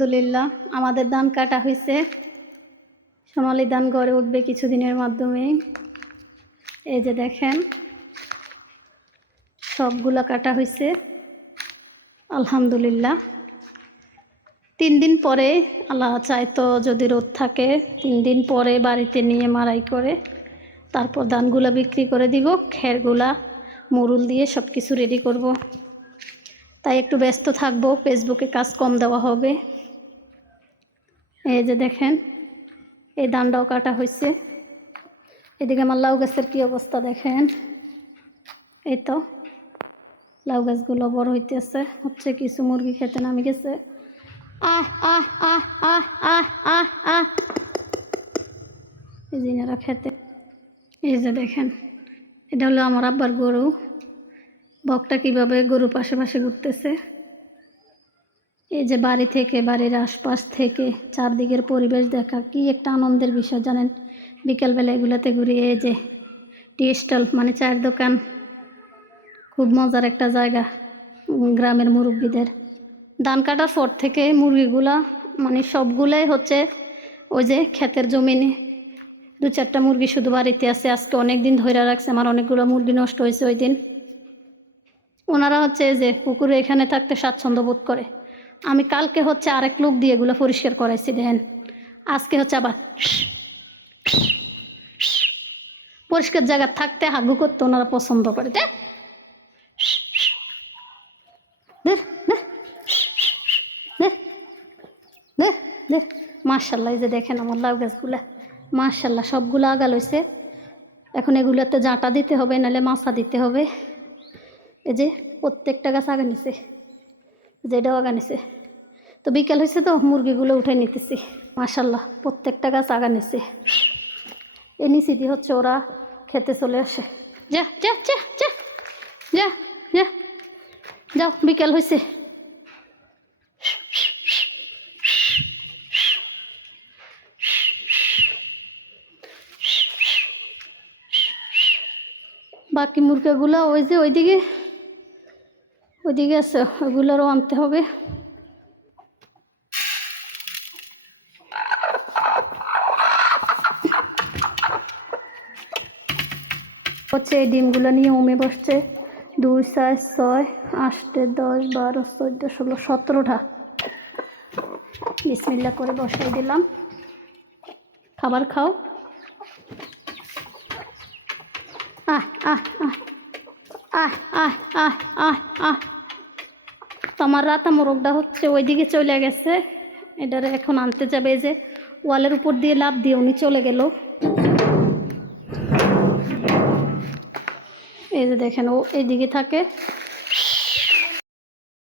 আলহামদুলিল্লাহ আমাদের ধান কাটা হয়েছে। সোনালী ধান গড়ে উঠবে কিছুদিনের মাধ্যমে। এই যে দেখেন সবগুলা কাটা হয়েছে আলহামদুলিল্লাহ। 3 দিন পরে আল্লাহ চাইতো যদি রোদ থাকে 3 দিন পরে বাড়িতে নিয়ে মাড়াই করে তারপর ধানগুলা বিক্রি করে দিব। খেরগুলা মুরুল দিয়ে সব কিছু রেডি করব, তাই একটু ব্যস্ত থাকবো। ফেসবুকে কাজ কম দেওয়া হবে। এই যে দেখেন এই ধানটাও কাটা হয়েছে। এদিকে আমার লাউ গাছের কী অবস্থা দেখেন। এই তো লাউ গাছগুলো বড় হইতেছে, হচ্ছে কিছু মুরগি খেতে নামে গেছে। আহ আহ আহ আহ আহ আহ আহ এই জিনারা খেতে। এই যে দেখেন এটা হলো আমার আব্বার গরু। বকটা কিভাবে গরুর পাশে পাশে ঘুরতেছে। এই যে বাড়ি থেকে বাড়ির আশপাশ থেকে চারদিকের পরিবেশ দেখা কি একটা আনন্দের বিষয় জানেন। বিকেলবেলা এগুলোতে ঘুরি। এই যে টি স্টল মানে চায়ের দোকান, খুব মজার একটা জায়গা গ্রামের মুরব্বীদের। ধান কাটার পর থেকে মুরগিগুলা মানে সবগুলাই হচ্ছে ওই যে ক্ষেতের জমিনে। 2-4টা মুরগি শুধু বাড়িতে আছে। আজকে অনেক দিন ধরে রাখছে, আমার অনেকগুলো মুরগি নষ্ট হয়েছে ওই দিন। ওনারা হচ্ছে যে পুকুরে এখানে থাকতে স্বাচ্ছন্দ্য বোধ করে। আমি কালকে হচ্ছে আরেক লোক দিয়ে এগুলো পরিষ্কার করাইছি দেখেন। আজকে হচ্ছে আবার পরিষ্কার জায়গা থাকতে হাগু করতে ওনারা পছন্দ করে। মাশাল্লাহ এই যে দেখেন আমার লাউ গাছগুলা মাশাল্লাহ সবগুলো আগাল হয়েছে। এখন এগুলোতে জাঁটা দিতে হবে, নাহলে মাছা দিতে হবে। এই যে প্রত্যেকটা গাছ আগা নিছে, যেটাও আগা নিছে। তো বিকেল হয়েছে তো মুরগিগুলো উঠে নিতেছি। মাশাল্লাহ প্রত্যেকটা গাছ আগা নিছে। এ নিচে দিয়ে হচ্ছে ওরা খেতে চলে আসে। যা যা যা যা যা যা যাও, বিকেল হয়েছে। বাকি মুরগিগুলো ওই যে ওইদিকে আছে, ওইগুলোরও আনতে হবে। হচ্ছে এই ডিমগুলো নিয়ে উমে বসছে 2, 4, 6, 8, 10, 12, 14, 16, 17টা। বিসমিল্লাহ করে বসাই দিলাম। খাবার খাও। আহ আহ আহ আহ আহ আহ আহ আহ তো আমার রাতা মোরগটা হচ্ছে ওইদিকে চলে গেছে। এটারে এখন আনতে যাবে। এই যে ওয়ালের উপর দিয়ে লাফ দিয়ে উনি চলে গেল। এই যে দেখেন ও এইদিকে থাকে।